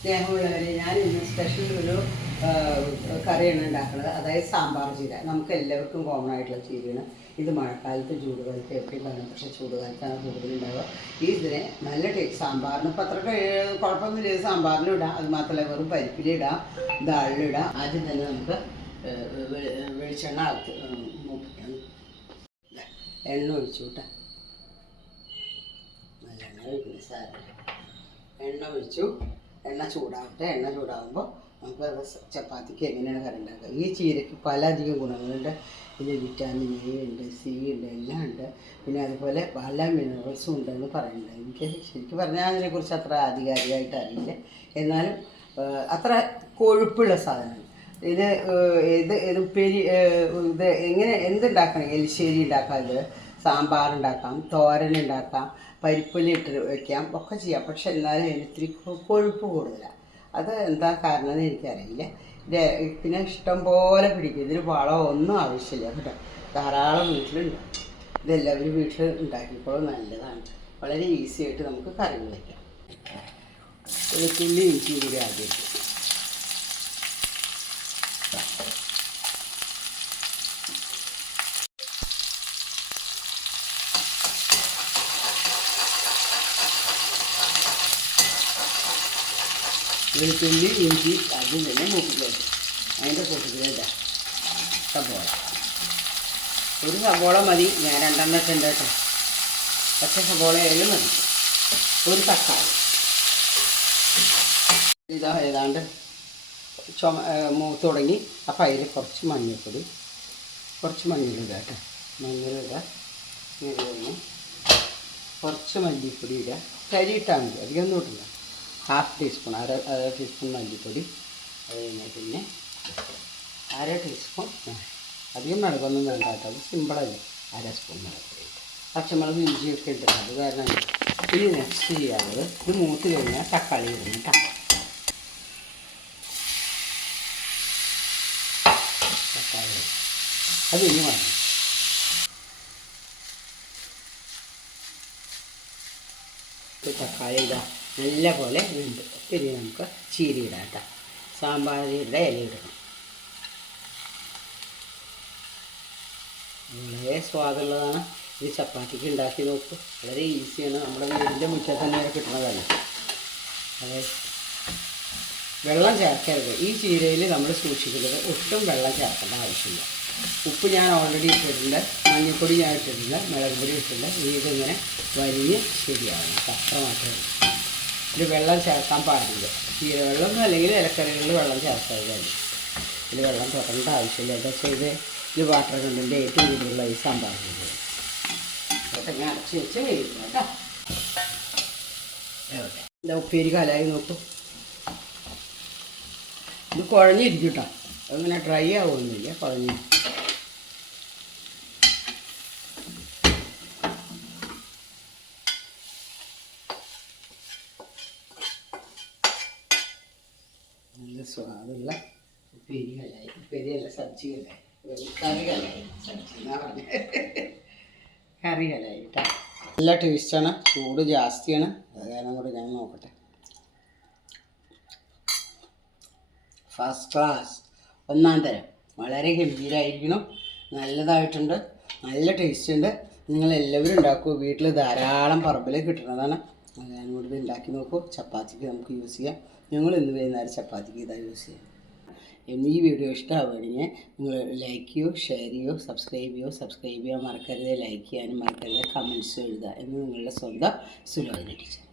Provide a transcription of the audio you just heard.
സ്നേഹമുള്ളവരെ, ഞാൻ ഇന്ന് സ്പെഷ്യൽ ഒരു കറിയാണ് ഉണ്ടാക്കുന്നത്. അതായത് സാമ്പാർ ചീര. നമുക്ക് എല്ലാവർക്കും കോമൺ ആയിട്ടുള്ള ചീരയാണ്. ഇത് മഴക്കാലത്ത് ചൂടുകാലത്ത് എപ്പോഴും കാണും, പക്ഷേ ചൂടുകാലത്താണ് കൂടുതലുണ്ടാവുക. ഇതിനെ നല്ല ടേസ്റ്റ് സാമ്പാറിന് ഇപ്പം അത്ര കുഴപ്പമൊന്നുമില്ല. ഇത് സാമ്പാറിലും ഇടാം, അത് മാത്രമല്ല വെറും പരിപ്പിലിടാം, ദാളിലിടാം. ആദ്യം തന്നെ നമുക്ക് വെളിച്ചെണ്ണ എണ്ണ ഒഴിച്ചു കൂട്ടാം. നല്ല എണ്ണ ഒഴിക്കുന്ന സാധനം എണ്ണ ഒഴിച്ചു. എണ്ണ ചൂടാവട്ടെ. എണ്ണ ചൂടാകുമ്പോൾ നമുക്ക് ചപ്പാത്തിക്ക് എങ്ങനെയാണ് കറി ഉണ്ടാക്കുക. ഈ ചീരയ്ക്ക് പലധികം ഗുണങ്ങളുണ്ട്. ഇതിൽ വിറ്റാമിൻ എ ഉണ്ട്, സി ഉണ്ട്, എല്ലാം ഉണ്ട്. പിന്നെ അതുപോലെ പല മിനറൽസും ഉണ്ടെന്ന് പറയുന്നുണ്ട്. എനിക്ക് ശരിക്കും പറഞ്ഞാൽ അതിനെക്കുറിച്ച് അത്ര ആധികാരികമായിട്ട് അറിയില്ല. എന്നാലും അത്ര കൊഴുപ്പുള്ള സാധനമാണ് ഇത്. ഉപ്പേരി ഇത് എങ്ങനെ എന്തുണ്ടാക്കണം, എലിശ്ശേരി ഉണ്ടാക്കാം, ഇത് സാമ്പാർ ഉണ്ടാക്കാം, തോരൻ ഉണ്ടാക്കാം, പരിപ്പിലിട്ട് വയ്ക്കാം, ഒക്കെ ചെയ്യാം. പക്ഷെ എന്നാലും അതിന് ഇത്തിരി കൊഴുപ്പ് കൂടുതലാണ്. അത് എന്താ കാരണം എന്ന് എനിക്കറിയില്ല. പിന്നെ ഇഷ്ടം പോലെ പിടിക്കും. ഇതിന് വളമോ ഒന്നും ആവശ്യമില്ല കേട്ടോ. ധാരാളം വീട്ടിലുണ്ട്. ഇതെല്ലാവരും വീട്ടിൽ ഉണ്ടാക്കിക്കോളും. നല്ലതാണ്. വളരെ ഈസി ആയിട്ട് നമുക്ക് കറികൾ വയ്ക്കാം. വെളുത്തുള്ളി ഇഞ്ചി കൂടി ആദ്യം വെളുത്തുള്ളി ഇഞ്ചി ആദ്യം തന്നെ മൂപ്പിക്കോട്ടെ. അതിൻ്റെ കൂട്ടത്തിലല്ല സബോള. ഒരു സബോള മതി. ഞാൻ രണ്ടെണ്ണമൊക്കെ ഉണ്ട് കേട്ടോ. പച്ച സബോളയായാലും മതി. ഒരു തക്കാളി. ഇതാ ഏതാണ്ട് മൂത്ത് തുടങ്ങി. അപ്പം അതിൽ കുറച്ച് മഞ്ഞൾപ്പൊടി, കുറച്ച് മഞ്ഞളിടുക കേട്ടോ. മഞ്ഞളിടുക. ഇങ്ങനെ കഴിഞ്ഞ് കുറച്ച് മല്ലിപ്പൊടി ഇടുക. കരി ഇട്ടാൽ മതി, അധികം ഇട്ടില്ല. ഹാഫ് ടീസ്പൂൺ, അര ടീസ്പൂൺ മല്ലിപ്പൊടി. അത് കഴിഞ്ഞാൽ പിന്നെ അര ടീസ്പൂൺ, അധികം മുളകൊന്നും വേണ്ട കേട്ടോ. അത് സിമ്പിളല്ലേ. അര സ്പൂൺ മുളക്, പച്ചമുളക് ഇഞ്ചിയൊക്കെ ഇട്ടിട്ട്. അത് കാരണം ഇനി നെക്സ്റ്റ് ചെയ്യാറുള്ളത് ഇത് മൂത്ത് കഴിഞ്ഞാൽ തക്കാളി ഇടുന്നു കേട്ടോ. തക്കാളി അത് ഇനി വേണം. തക്കാളി ഇടാം നല്ല പോലെ ഉണ്ട്. പിന്നെ നമുക്ക് ചീര ഇടാം കേട്ടോ. സാമ്പാർ ചീരയുടെ ഇല ഇടണം. വളരെ സ്വാദുള്ളതാണ്. ഇത് ചപ്പാത്തിക്ക് ഉണ്ടാക്കി നോക്കും. വളരെ ഈസിയാണ്. നമ്മുടെ വീടിൻ്റെ മുറ്റത്ത് തന്നെ കിട്ടുന്നതല്ല. അതായത് വെള്ളം ചേർക്കരുത്. ഈ ചീരയിൽ നമ്മൾ സൂക്ഷിക്കുന്നത് ഒട്ടും വെള്ളം ചേർക്കേണ്ട ആവശ്യമില്ല. ഉപ്പ് ഞാൻ ഓൾറെഡി ഇട്ടിട്ടുണ്ട്, മഞ്ഞൾപ്പൊടി ഞാൻ ഇട്ടിട്ടുണ്ട്, മുളക് പൊടി ഇട്ടിട്ടുണ്ട്. ഇതിങ്ങനെ വലിയ ശരിയാവും. അത്ര മാത്രമേ ഇത് വെള്ളം ചേർക്കാൻ പാടില്ല. ചീരവെള്ളമൊന്നും അല്ലെങ്കിൽ ഇലക്കറികളിൽ വെള്ളം ചേർക്കാതെ. ഇതിൽ വെള്ളം തൊടേണ്ട ആവശ്യമില്ല. എന്താ വെച്ചാൽ ഇത് വാട്ടർ കണ്ടൻറ്റ് ഏറ്റവും കൂടുതലുള്ള ഈ സാമ്പാർ ചെയ്തത്. അതൊക്കെ ഞാൻ അടച്ച് വെച്ച് കഴിക്കും കേട്ടോ. എവിടെ എന്താ ഉപ്പേരി കാലായി നോക്കൂ. ഇത് കുഴഞ്ഞിരിക്കും കേട്ടോ. അങ്ങനെ ഡ്രൈ ആവുമൊന്നുമില്ല, കുഴഞ്ഞു. നല്ല സ്വാദുള്ള ഉപ്പേരി കലായി. ഉപ്പേരിയല്ല, സബ്ജി കലായി. കറി കലായി. സബ്ജി എന്നാ പറഞ്ഞത്. കറി കലായി കേട്ടോ. നല്ല ടേസ്റ്റാണ്. ചൂട് ജാസ്തിയാണ്. അത് കാരണം കൂടെ ഞാൻ നോക്കട്ടെ. ഫസ്റ്റ് ക്ലാസ്, ഒന്നാം തരം. വളരെ ഗംഭീരമായിരിക്കണം. നല്ലതായിട്ടുണ്ട്. നല്ല ടേസ്റ്റ് ഉണ്ട്. നിങ്ങളെല്ലാവരും ഉണ്ടാക്കൂ. വീട്ടിൽ ധാരാളം പറമ്പിൽ കിട്ടുന്നതാണ്. ഞാൻ കൂടുതൽ ഉണ്ടാക്കി നോക്കൂ. ചപ്പാത്തിക്ക് നമുക്ക് യൂസ് ചെയ്യാം. ഞങ്ങൾ ഇന്ന് വൈകുന്നേരം ചപ്പാത്തിക്ക് ഇതാ യൂസ് ചെയ്യാം. ഈ വീഡിയോ ഇഷ്ടമാവുകയാണെങ്കിൽ നിങ്ങൾ ലൈക്ക് ചെയ്യൂ, ഷെയർ ചെയ്യൂ, സബ്സ്ക്രൈബ് ചെയ്യാൻ മറക്കരുത്. ലൈക്ക് ചെയ്യാനും മറക്കരുത്. കമൻറ്റ്സ് എഴുതുക. എന്ന് നിങ്ങളുടെ സ്വന്തം സുലോചന ടീച്ചർ.